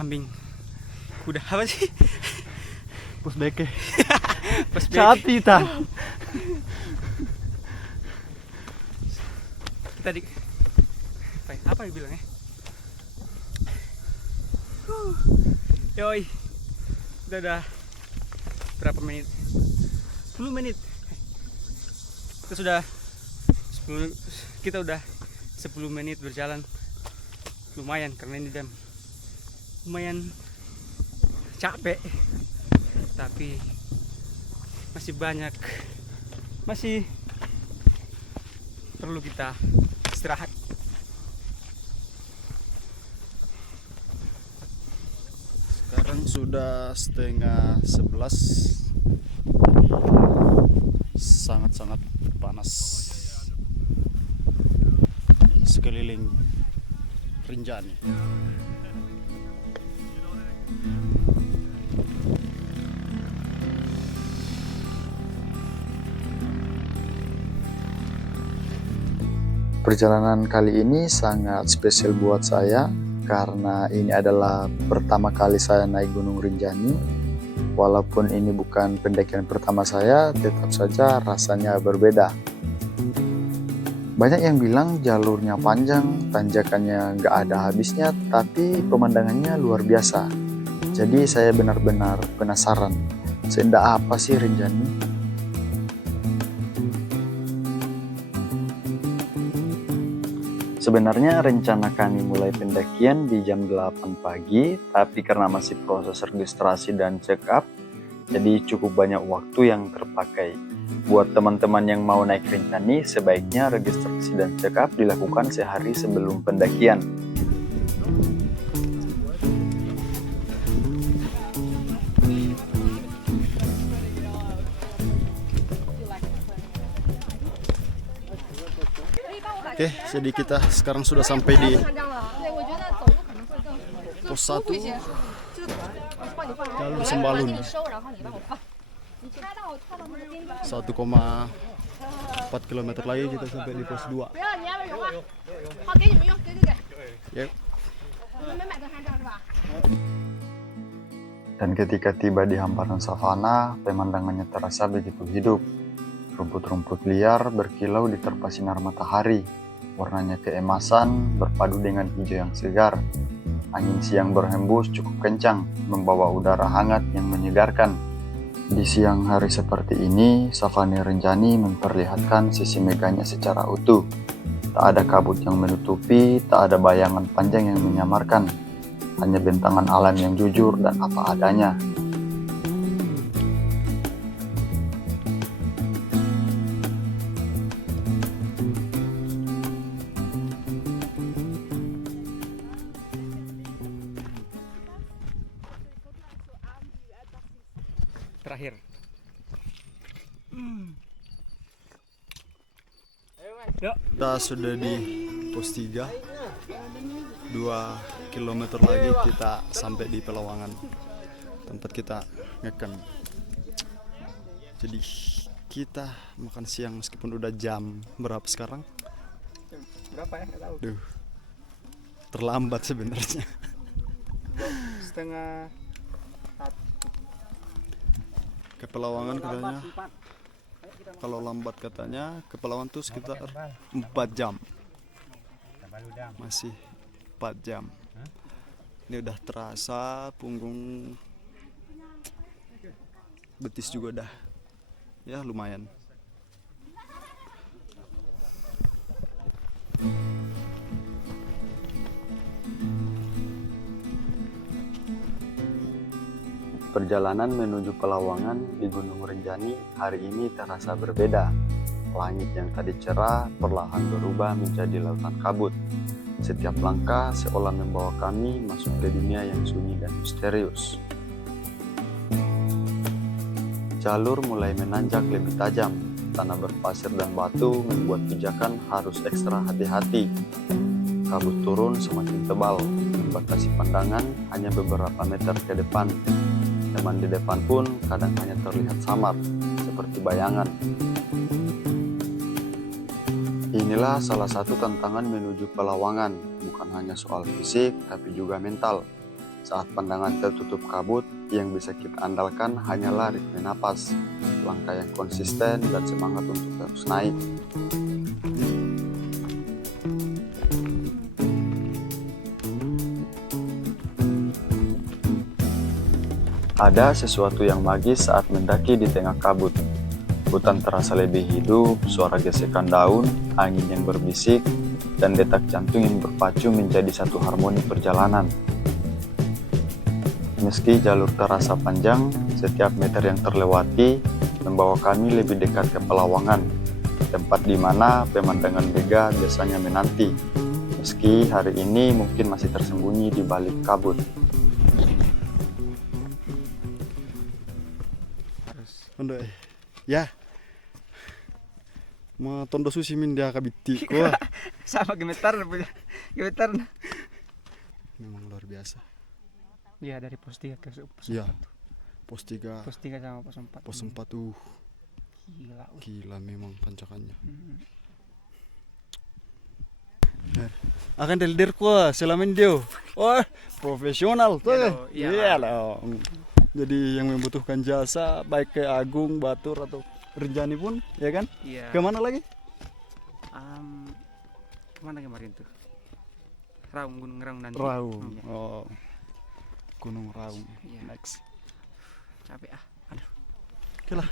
kambing, kuda apa sih? Pusbeke. Pusbeke. Sapi ta. Kita di apa dibilangnya? Yoi. Udah berapa menit? 10 menit. Kita udah 10 menit berjalan. Lumayan karena ini lumayan capek. Tapi masih banyak, masih perlu kita istirahat. Sekarang sudah setengah 11. Sangat-sangat panas di sekeliling Rinjani. Perjalanan kali ini sangat spesial buat saya karena ini adalah pertama kali saya naik Gunung Rinjani. Walaupun ini bukan pendakian pertama saya, tetap saja rasanya berbeda. Banyak yang bilang jalurnya panjang, tanjakannya nggak ada habisnya, tapi pemandangannya luar biasa. Jadi saya benar-benar penasaran, seindah apa sih Rinjani? Sebenarnya rencana kami mulai pendakian di jam 8 pagi, tapi karena masih proses registrasi dan check up, jadi cukup banyak waktu yang terpakai. Buat teman-teman yang mau naik Rinjani, sebaiknya registrasi dan check up dilakukan sehari sebelum pendakian. Oke, jadi kita sekarang sudah sampai di pos 1 jalur Sembalun. 1,4 km lagi kita sampai di pos 2. Yep. Dan ketika tiba di hamparan savana, pemandangannya terasa begitu hidup. Rumput-rumput liar berkilau di terpa sinar matahari. Warnanya keemasan berpadu dengan hijau yang segar. Angin siang berhembus cukup kencang, membawa udara hangat yang menyegarkan. Di siang hari seperti ini, savana Rinjani memperlihatkan sisi megahnya secara utuh. Tak ada kabut yang menutupi, tak ada bayangan panjang yang menyamarkan. Hanya bentangan alam yang jujur dan apa adanya. Terakhir. Yuk. Kita sudah di pos 3. 2 km lagi kita sampai di Pelawangan, tempat kita ngecamp. Jadi kita makan siang meskipun udah jam berapa sekarang? Berapa ya? Nggak tahu. Duh, terlambat sebenarnya. Setengah Ke Pelawangan katanya, kalau lambat katanya ke Pelawangan tuh sekitar 4 jam. Masih 4 jam. Ini udah terasa punggung, betis juga dah. Ya lumayan. Perjalanan menuju Pelawangan di Gunung Rinjani hari ini terasa berbeda. Langit yang tadi cerah perlahan berubah menjadi lautan kabut. Setiap langkah seolah membawa kami masuk ke dunia yang sunyi dan misterius. Jalur mulai menanjak lebih tajam. Tanah berpasir dan batu membuat pijakan harus ekstra hati-hati. Kabut turun semakin tebal, membatasi pandangan hanya beberapa meter ke depan. Teman di depan pun kadang hanya terlihat samar, seperti bayangan. Inilah salah satu tantangan menuju Pelawangan, bukan hanya soal fisik, tapi juga mental. Saat pandangan tertutup kabut, yang bisa kita andalkan hanyalah ritme napas, langkah yang konsisten, dan semangat untuk terus naik. Ada sesuatu yang magis saat mendaki di tengah kabut. Hutan terasa lebih hidup, suara gesekan daun, angin yang berbisik, dan detak jantung yang berpacu menjadi satu harmoni perjalanan. Meski jalur terasa panjang, setiap meter yang terlewati membawa kami lebih dekat ke Pelawangan, tempat di mana pemandangan Bega biasanya menanti, meski hari ini mungkin masih tersembunyi di balik kabut. Ondoi. Ya. Ma tondo susi min dia kabiti ko. Sama gemetar, gemetar. Memang luar biasa. Iya, dari pos 3 ke pos 4. Iya. Pos 3, Pos 3 sama pos 4. pos 4 Gila. gila memang pancakannya. Akan deldir ko selamin dia. Oh, profesional tuh. Iya lah. Jadi yang membutuhkan jasa baik ke Agung, Batur atau Rinjani pun, ya kan? Iya. Kemana lagi? Kemana kemarin tuh? Raung, Gunung Raung nanti. Raung. Iya. Oh. Gunung Raung. Iya. Next. Capek ah. Aduh. Oke lah.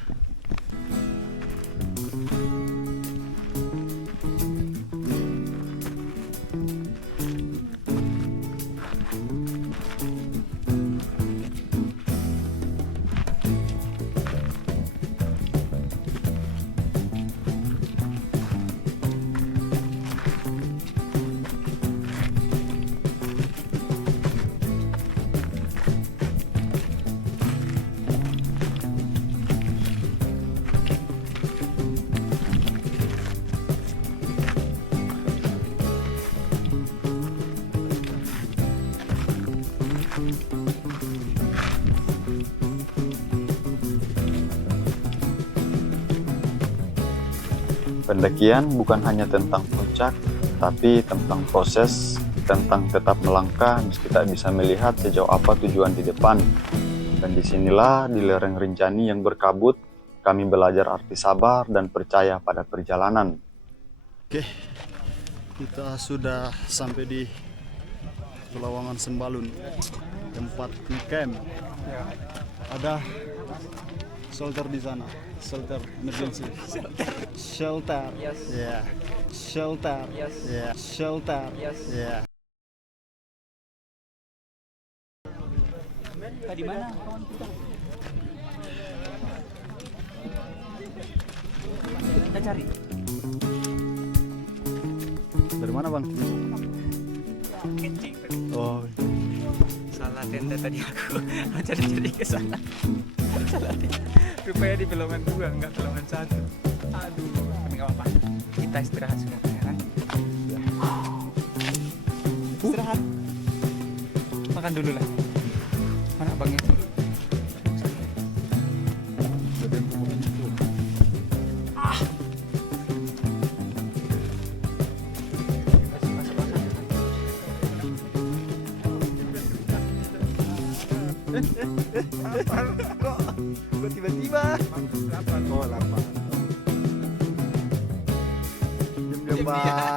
Pendakian bukan hanya tentang puncak, tapi tentang proses, tentang tetap melangkah meski tak bisa melihat sejauh apa tujuan di depan. Dan disinilah di lereng Rinjani yang berkabut, kami belajar arti sabar dan percaya pada perjalanan. Oke, kita sudah sampai di Pelawangan Sembalun, tempat ngecamp. Ya. Ada shelter di sana, shelter emergency. Shelter. Yes. Yeah. Shelter. Yes. Yeah. Shelter. Yes. Yeah. Di mana kawan kita? Kita cari. Dari mana bang? Kencing tadi. Oh, Salah tenda tadi aku. Cari-cari ke sana. Salah tenda. Rupanya di Peloman 2, enggak Peloman 1. Aduh, tapi enggak apa-apa. Kita istirahat sudah ya kan? Istirahat. Makan dulu lah. Mana abangnya? kok tiba-tiba? Oh, lapar. Jam-jam